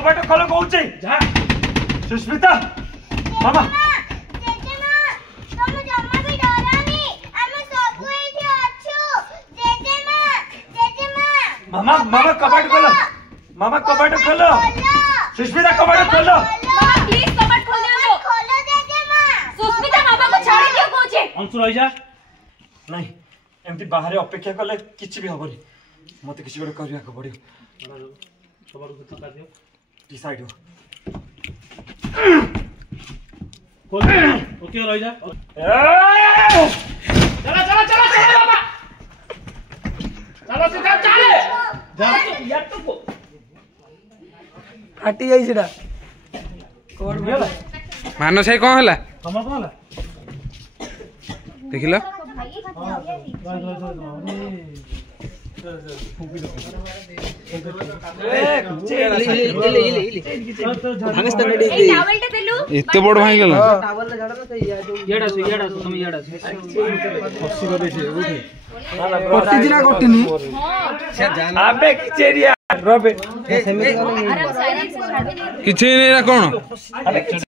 कबाट खोल कहूचे सुस्मिता मामा मामा मामा कबाट खोल मामा कबाट खोल सुस्मिता कबाट खोल प्लीज कबाट खोल दो सुस्मिता मामा को छाड़ दियो कहूचे अंशु रही जा नहीं एमती बाहर अपेक्षा कले किछि भी हबनी मते किछि गोटे करिया को पड़ियो कबाट को तका दियो डिसाइड हो खोल ओके रही जा चला चला चला चला बाबा चलो सीधा चले जा यार तो को फाटी जाई सेटा कोड गेला मानस भाई कौन हला कमल कौन हला देखिला एते बड़ भाई गेल कोटिना कोटिनी आबे किचेरिया रबे किछि नै कोन